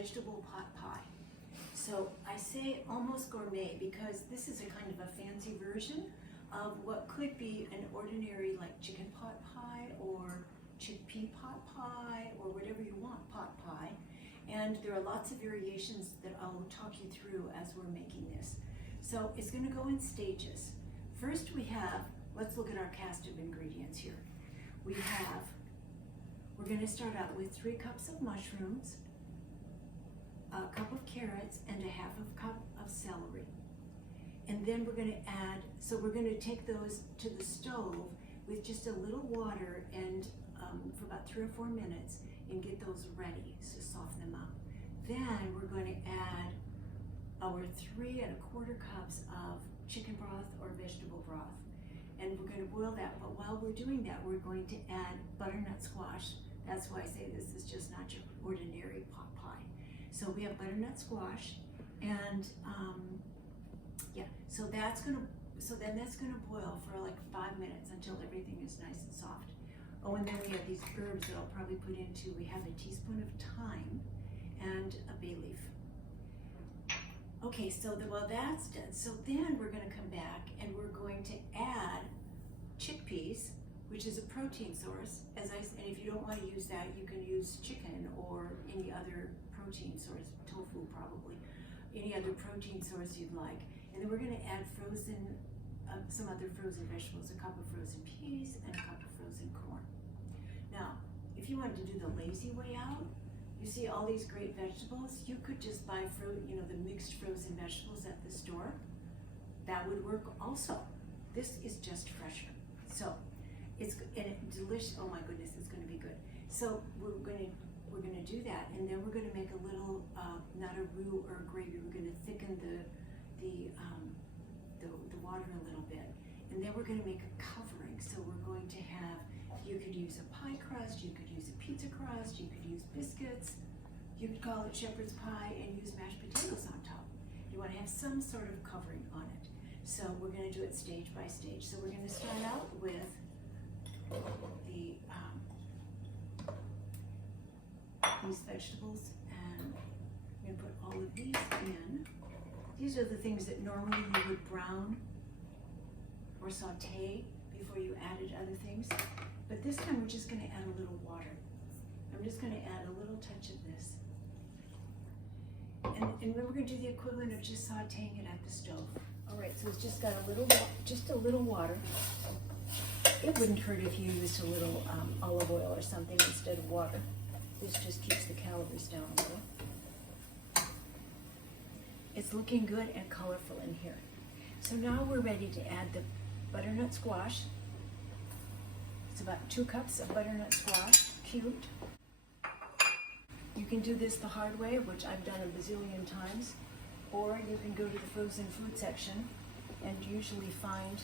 vegetable pot pie. So I say almost gourmet because this is a kind of a fancy version of what could be an ordinary like chicken pot pie or chickpea pot pie or whatever you want pot pie. And there are lots of variations that I'll talk you through as we're making this. So it's going to go in stages. First we have, let's look at our cast of ingredients here. We're going to start out with 3 cups of mushrooms, a cup of carrots, and a half of a cup of celery. And then we're going to add, so we're going to take those to the stove with just a little water and for about 3 or 4 minutes and get those ready to soften them up. Then we're going to add our 3 1/4 cups of chicken broth or vegetable broth. And we're going to boil that, but while we're doing that, we're going to add butternut squash. That's why I say this is just not your ordinary pot pie. So we have butternut squash, and so then that's gonna boil for like 5 minutes until everything is nice and soft. Oh, and then we have these herbs that I'll probably put into. We have a teaspoon of thyme and a bay leaf. Okay, so while that's done, so then we're gonna come back and we're going to add chickpeas, which is a protein source. And if you don't want to use that, you can use chicken or any other protein source, tofu probably, any other protein source you'd like. And then we're going to add some other frozen vegetables, a cup of frozen peas and a cup of frozen corn. Now, if you wanted to do the lazy way out, you see all these great vegetables, you could just buy the mixed frozen vegetables at the store. That would work also. This is just fresher. So it's delicious. Oh my goodness, it's going to be good. So we're going to do that, and then we're going to make a little not a roux or a gravy. We're going to thicken the water a little bit, and then we're going to make a covering. So we're going to have, you could use a pie crust, you could use a pizza crust, you could use biscuits, you could call it shepherd's pie and use mashed potatoes on top. You want to have some sort of covering on it. So we're going to do it stage by stage. So we're going to start out with these vegetables, and I'm going to put all of these in. These are the things that normally you would brown or saute before you added other things. But this time we're just going to add a little water. I'm just going to add a little touch of this. And then we're going to do the equivalent of just sauteing it at the stove. All right, so it's just got just a little water. It wouldn't hurt if you used a little olive oil or something instead of water. This just keeps the calories down a little. It's looking good and colorful in here. So now we're ready to add the butternut squash. It's about 2 cups of butternut squash, cubed. You can do this the hard way, which I've done a bazillion times, or you can go to the frozen food section and usually find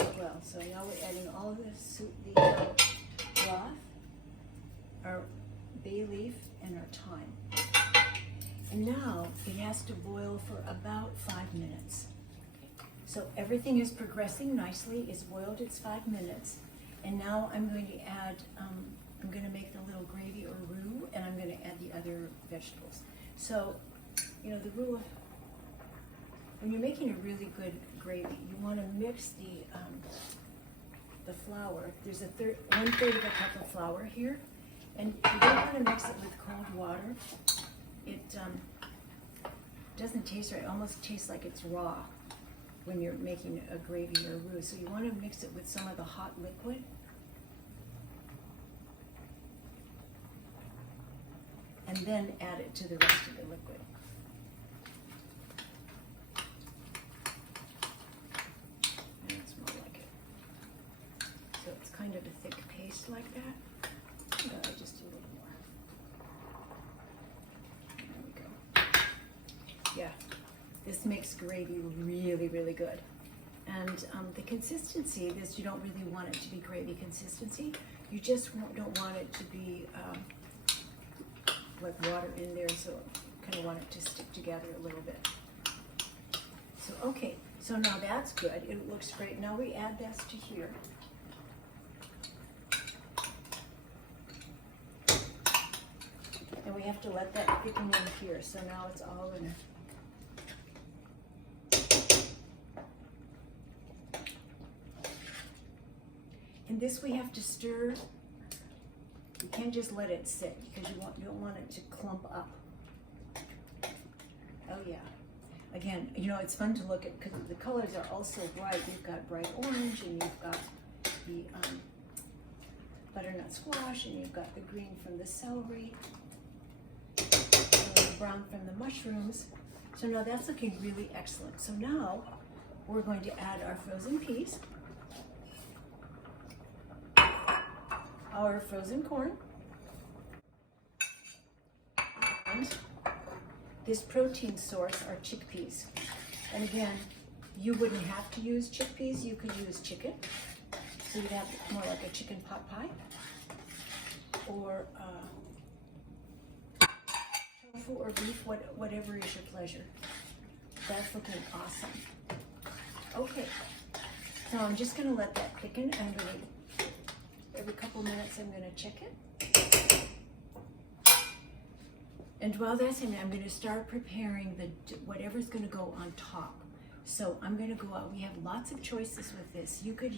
as well. So now we're adding all of the broth, our bay leaf, and our thyme. And now it has to boil for about 5 minutes. So everything is progressing nicely. It's boiled, it's 5 minutes. And now I'm going to add, I'm going to make the little gravy or roux, and I'm going to add the other vegetables. So, the roux, when you're making a really good gravy, you want to mix the flour. There's 1/3 of a cup of flour here, and you don't want to mix it with cold water. It doesn't taste right. It almost tastes like it's raw when you're making a gravy or a roux. So you want to mix it with some of the hot liquid. And then add it to the rest of the liquid. That's more like it. So it's kind of a thick paste like that. I just do a little more. There we go. Yeah, this makes gravy really, really good. And the consistency, you don't really want it to be gravy consistency. You just don't want it to be like water in there, so kind of want it to stick together a little bit. So okay, so now that's good. It looks great. Now we add this to here. we have to let that thicken in here. So now it's all gonna. And this we have to stir. You can't just let it sit because you don't want it to clump up. Oh yeah. Again, you know, it's fun to look at because the colors are also bright. You've got bright orange, and you've got the butternut squash, and you've got the green from the celery, and the brown from the mushrooms. So now that's looking really excellent. So now we're going to add our frozen peas, our frozen corn, and this protein source are chickpeas. And again, you wouldn't have to use chickpeas, you could use chicken. So you'd have more like a chicken pot pie, or tofu or beef, whatever is your pleasure. That's looking awesome. Okay, so I'm just gonna let that thicken. I'm gonna, every couple minutes I'm gonna check it. And while that's in, I'm gonna start preparing whatever's gonna go on top. So I'm gonna go out, we have lots of choices with this. You can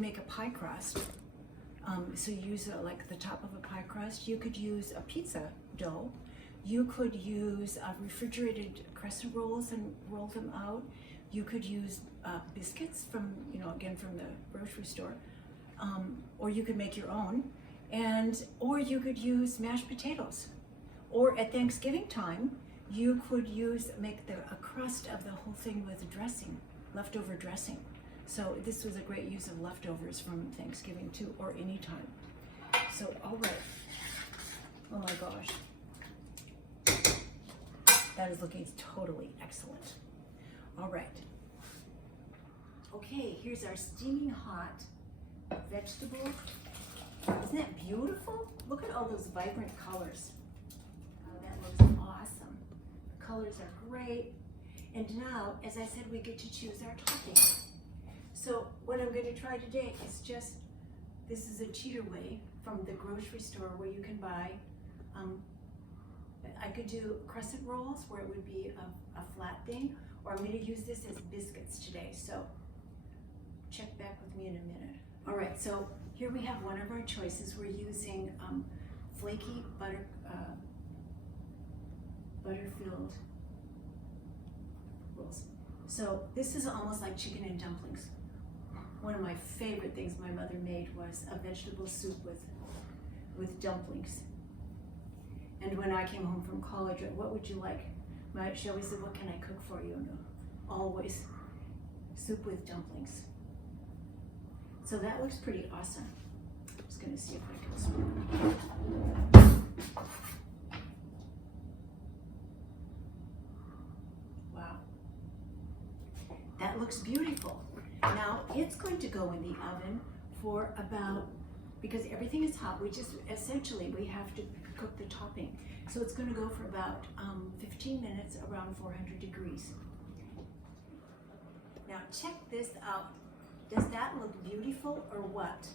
make a pie crust. So you use like the top of a pie crust. You could use a pizza dough. You could use refrigerated crescent rolls and roll them out. You could use biscuits from, again, from the grocery store. Or you could make your own. Or you could use mashed potatoes. Or at Thanksgiving time, you could make a crust of the whole thing with dressing, leftover dressing. So this was a great use of leftovers from Thanksgiving too, or any time. So, all right. Oh my gosh. That is looking totally excellent. All right. Okay, here's our steaming hot vegetable. Isn't that beautiful? Look at all those vibrant colors. Oh, that looks awesome. The colors are great. And now, as I said, we get to choose our topping. So what I'm going to try today is this is a cheater way from the grocery store where you can buy, I could do crescent rolls where it would be a flat thing, or I'm going to use this as biscuits today. So check back with me in a minute. All right, so here we have one of our choices. We're using flaky butter-filled rolls. So this is almost like chicken and dumplings. One of my favorite things my mother made was a vegetable soup with dumplings. And when I came home from college, what would you like? She always said, what can I cook for you? And always soup with dumplings. So that looks pretty awesome. I'm just gonna see if I can swirl. Wow. That looks beautiful. Now it's going to go in the oven for about, because everything is hot, we have to cook the topping. So it's going to go for about 15 minutes around 400 degrees. Now check this out. Does that look beautiful or what?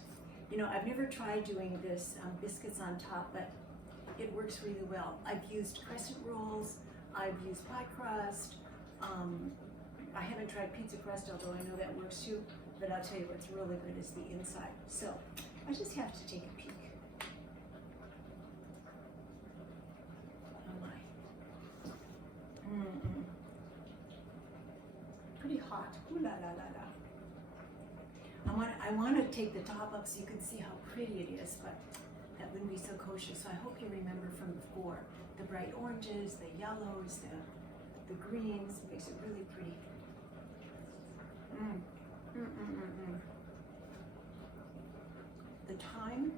I've never tried doing this biscuits on top, but it works really well. I've used crescent rolls, I've used pie crust, I haven't tried pizza crust, although I know that works too, but I'll tell you what's really good is the inside. So I just have to take a peek. Oh my. Pretty hot. Ooh la la la la. I want to take the top up so you can see how pretty it is, but that wouldn't be so kosher. So I hope you remember from before, the bright oranges, the yellows, the greens, it makes it really pretty. The thyme,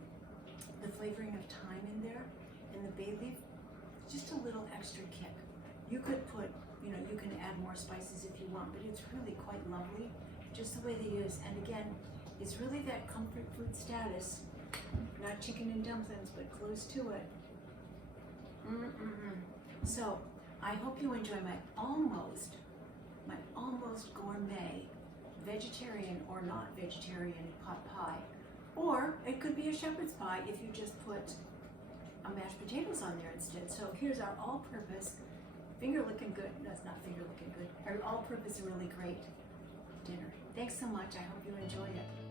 the flavoring of thyme in there, and the bay leaf, just a little extra kick. You could put, you can add more spices if you want, but it's really quite lovely, just the way they use. And again, it's really that comfort food status, not chicken and dumplings, but close to it. So I hope you enjoy my almost gourmet, vegetarian or not vegetarian pot pie. Or it could be a shepherd's pie if you just put mashed potatoes on there instead. So here's our all-purpose, finger looking good, no, it's not finger looking good, our all-purpose really great dinner. Thanks so much. I hope you enjoy it.